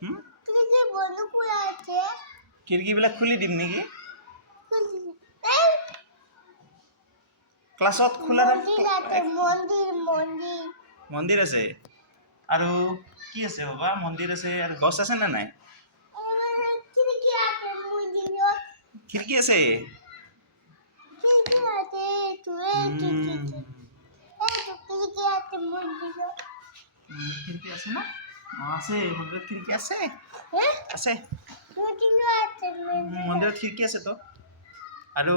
হুম খিৰিকীবিলাক খুলি দিম নেকি ক্লাছত খোলা মন্দিৰ আছে আৰু কি আছে বাবা মন্দিৰ আছে আৰু গছ আছে নে নাই খিৰিকী আছে খিৰিকী আছে না আছে মন্দিৰত খিৰিকী আছে আছে মন্দিৰত খিৰিকী আছে তো আৰু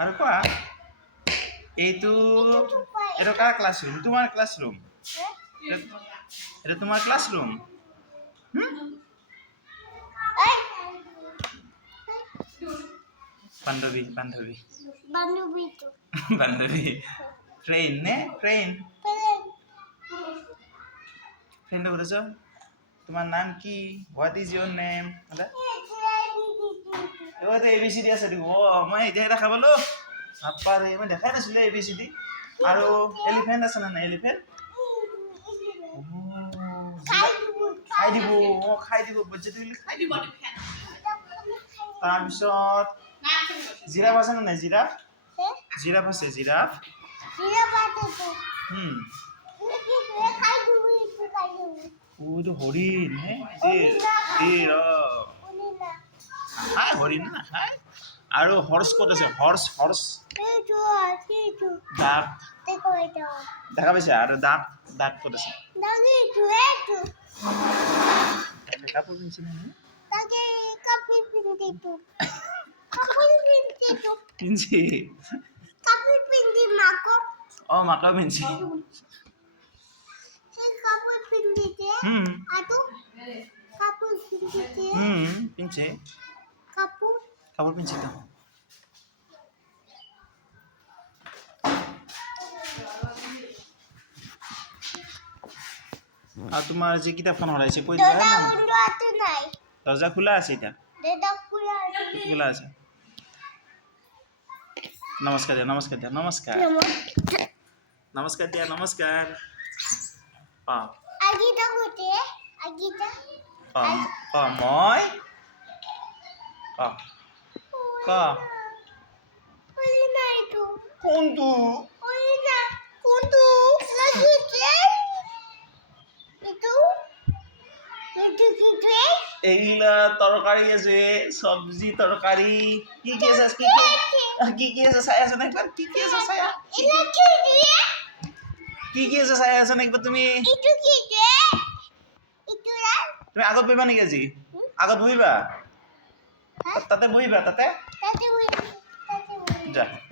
আৰু কোৱা এইটো এটা কাৰ ক্লাছৰুম তোমাৰ ক্লাছৰুম এটা তোমাৰ ক্লাছৰুম বান্ধৱী বান্ধৱী বান্ধৱী ফ্ৰেণ্ড নে ফ্ৰেণ্ড ফ্ৰেণ্ড কৰেছ তোমাৰ নাম কি হোয়াট ইজ ইউৰ নেম এবাৰ ABCD আছে দেখো মই এতিয়া দেখা পালো চাপাৰে মই দেখাই নাছিলো ABCD আৰু এলিফেন্ট আছে না এলিফেন্ট খাই দিব বাচ্চাটো খাই দিব তাৰপিছত জিৰাফ আছে না নাই জিৰাফ জিৰাফ আছে জিৰাফ ওইটো হৰিণ হ্যাঁ হৰিণ না হ্যাঁ আৰু হৰ্স ক'ত আছে হৰ্স হৰ্স দাঁত দেখা পাইছে আৰু দাঁত দাঁত ক'ত আছে কাপোৰ পিন্ধিছে পিন্ধি অ মাকাও পিন্ধি পিন্ধছে কাপোৰ পিন্ধছে তো আর তোমার যে কিতাবখন হরাইছে কই দিবা না দরজা খোলা আছে এটা খোলা আছে নমস্কার দিয়া নমস্কার দিয়া নমস্কার নমস্কার দিয়া নমস্কার মই কোনটো এইগুলা তরকারি আছে সবজি তরকারি কি কি আছে কি কি আছে চাই আছে না একবার কি কি আছে চাই কি কি আছে চাই আছে না একবার তুমি তুমি আগত বহিবা নেকি আজি আগত বহিবা তাতে বহিবা তাতে যা